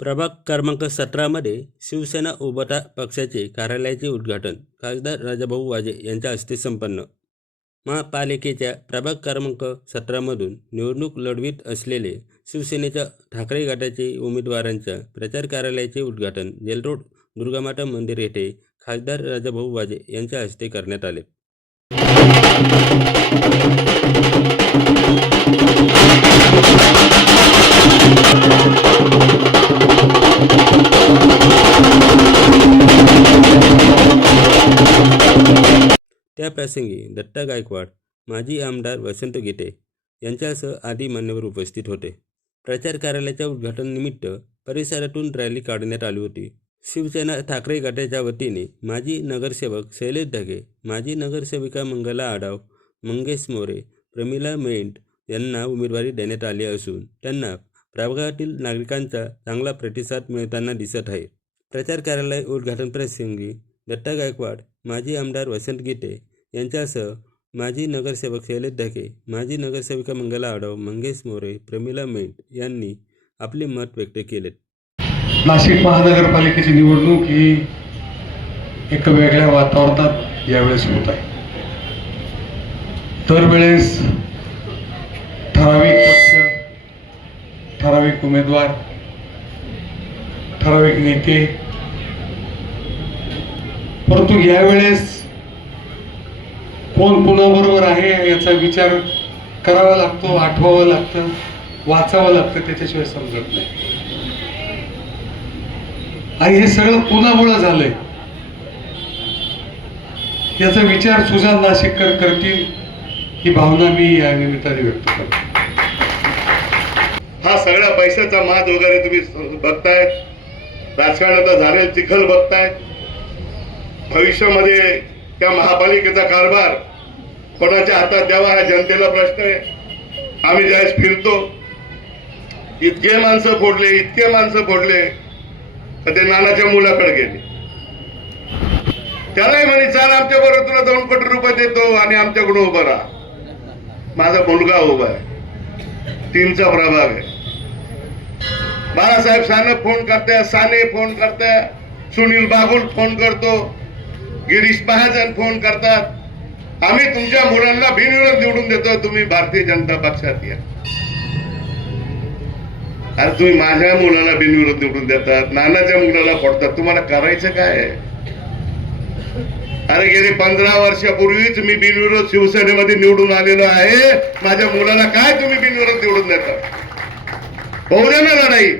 प्रभाग क्रमांक 17 शिवसेना उभाटा पक्षाचे कार्यालयाचे उद्घाटन खासदार राजाभाऊ वाजे यांच्या हस्ते संपन्न। महापालिकेच्या प्रभाग क्रमांक 17 निवडणूक लढवित असलेले शिवसेनेच्या ठाकरे गटाचे उमेदवारांच्या प्रचार कार्यालयाचे उद्घाटन जेलरोड दुर्गामाता मंदिर येथे खासदार राजाभाऊ वाजे यांच्या हस्ते करण्यात आले। त्या प्रसंगी दत्ता गायकवाड, माजी आमदार वसंत गीते यांच्यासह आदी मान्यवर उपस्थित होते। प्रचार कार्यालयाच्या उद्घाटन निमित्त परिसरातून रॅली काढण्यात आली होती। शिवसेना ठाकरे गटाच्या वतीने माजी नगरसेवक शैलेश ढगे, माजी नगरसेविका मंगला आडाव, मंगेश मोरे, प्रमिला मेंट यांना उमेदवारी देण्यात आली असून त्यांना प्रभागातील नागरिकांचा चांगला प्रतिसाद मिळताना दिसत आहे। प्रचार कार्यालय उद्घाटन प्रसंगी दत्ता गायकवाड, माजी आमदार वसंत गीते यांच्यासह माजी नगरसेवक शैलेश ढगे, माजी नगरसेविका मंगला आडाव, मंगेश मोरे, प्रमिला मेंट यांनी आपले मत व्यक्त केले। नाशिक महानगरपालिकेची निवडणूक ही एक वेगळ्या वातावरणात यावेळेस होत आहे। दरवेळेस ठराविक पक्ष, ठराविक उमेदवार, ठराविक नेते, परंतु यावेळेस कोण कोणाबरोबर आहे याचा विचार करावा लागतो, आठवावं लागतं, वाचावं लागतं, त्याच्याशिवाय समजत नाही। आणि हे सगळं कोणामुळे झालंय याचा विचार सुजान नाशिककर करतील ही भावना मी या निमित्ताने व्यक्त करतो। हा सगळ्या पैशाचा माज वगैरे तुम्ही बघताय, राजकारणाचा झालेला चिखल बघताय। भविष्यामध्ये त्या महापालिकेचा कारभार कोणाच्या हातात द्यावा हा जनतेला प्रश्न आहे। आम्ही ज्यावेळेस फिरतो इतके माणसं फोडले तर ते नानाच्या मुलाकडे गेले, त्यालाही म्हणे चाल आमच्या बरोबर तुला 2 कोटी रुपये देतो आणि आमच्याकडून उभा राहा। माझा मुलगा उभा आहे, 3चा प्रभाग आहे। बाळासाहेब साने फोन करताय, सुनील बागुल फोन करतो, गिरीश महाजन फोन करतात, आम्ही तुमच्या मुलांना बिनविरोध निवडून देतो, तुम्ही भारतीय जनता पक्षात या। अरे तुम्ही माझ्या मुलाला बिनविरोध निवडून देतात, नानाच्या मुलाला फोडतात, तुम्हाला करायचं काय? अरे गेली 15 वर्षापूर्वीच मी बिनविरोध शिवसेनेमध्ये निवडून आलेलो आहे, माझ्या मुलाला काय तुम्ही बिनविरोध निवडून देता? होऊ द्या ना लढाई।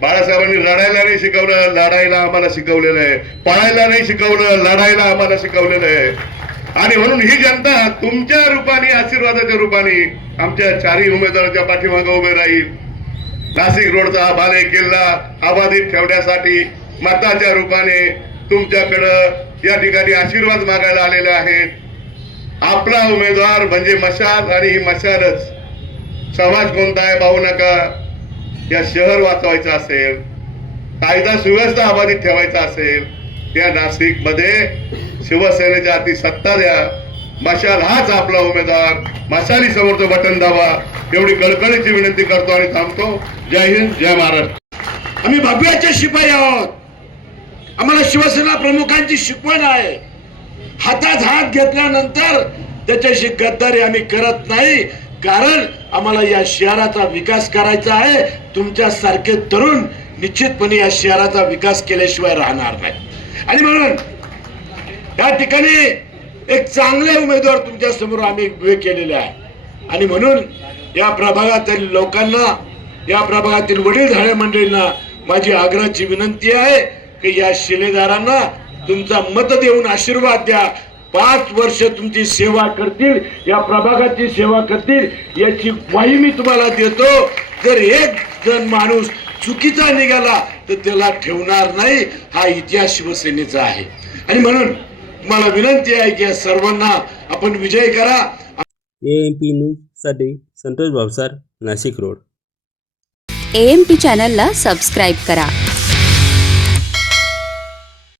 बाळासाहेबांनी लढायला नाही शिकवलं, लढायला आम्हाला शिकवलेलं आहे। पळायला नाही शिकवलं, लढायला आम्हाला शिकवलेलं आहे। आणि म्हणून ही जनता तुमच्या रूपाने, आशीर्वादाच्या रूपाने आमच्या 4ही उमेदवारांच्या पाठीमागे उभे राहील। नाशिक रोडचा बाले किल्ला अबाधित ठेवण्यासाठी मताच्या रूपाने तुमच्याकडं या ठिकाणी आशीर्वाद मागायला आलेले आहेत। आपला उमेदवार म्हणजे मशाल, आणि ही मशालच। समाज कोणता आहे पाहू नका। या शहर वाचवायचं असेल, कायदा सुव्यवस्था अबाधित ठेवायचा असेल, त्या नाशिक मध्ये शिवसेनेच्या हाती सत्ता द्या। मशाल हाच आपला उमेदवार, मशाली समोरचं बटन दाबा, एवढी कळकळीची विनंती करतो आणि थांबतो। जय हिंद, जय महाराष्ट्र। आम्ही भव्याचे शिपाई आहोत, आम्हाला शिवसेना प्रमुखांची शिकवण आहे। हातात हात घेतल्यानंतर त्याच्याशी गद्दारी आम्ही करत नाही, कारण आम्हाला या शहराचा विकास करायचा आहे। तुमच्या सारखे तरुण निश्चितपणे या शहराचा विकास केल्याशिवाय राहणार नाही। आणि म्हणून या ठिकाणी एक चांगले उमेदवार तुमच्या समोर आम्ही उभे केलेले आहे। आणि म्हणून या प्रभागातील लोकांना, या प्रभागातील वडीलधाऱ्या मंडळींना माझी आग्रहाची विनंती आहे की या शिलेदारांना तुमचा मत देऊन आशीर्वाद द्या। 5 वर्ष तुमची सेवा करतील, या प्रभागाची सेवा करतील, याची ग्वाही मी तुम्हाला देतो। जर एक जण माणूस चुकीचा निघाला तर त्याला ठेवणार नाही, हा इतिहास शिवसेनेचा आहे। आणि म्हणून तुम्हाला विनंती आहे की या सर्वांना आपण विजय करा। AMP न्यूज साठी संतोष भावसार, नाशिक रोड। AMP चॅनलला सबस्क्राईब करा।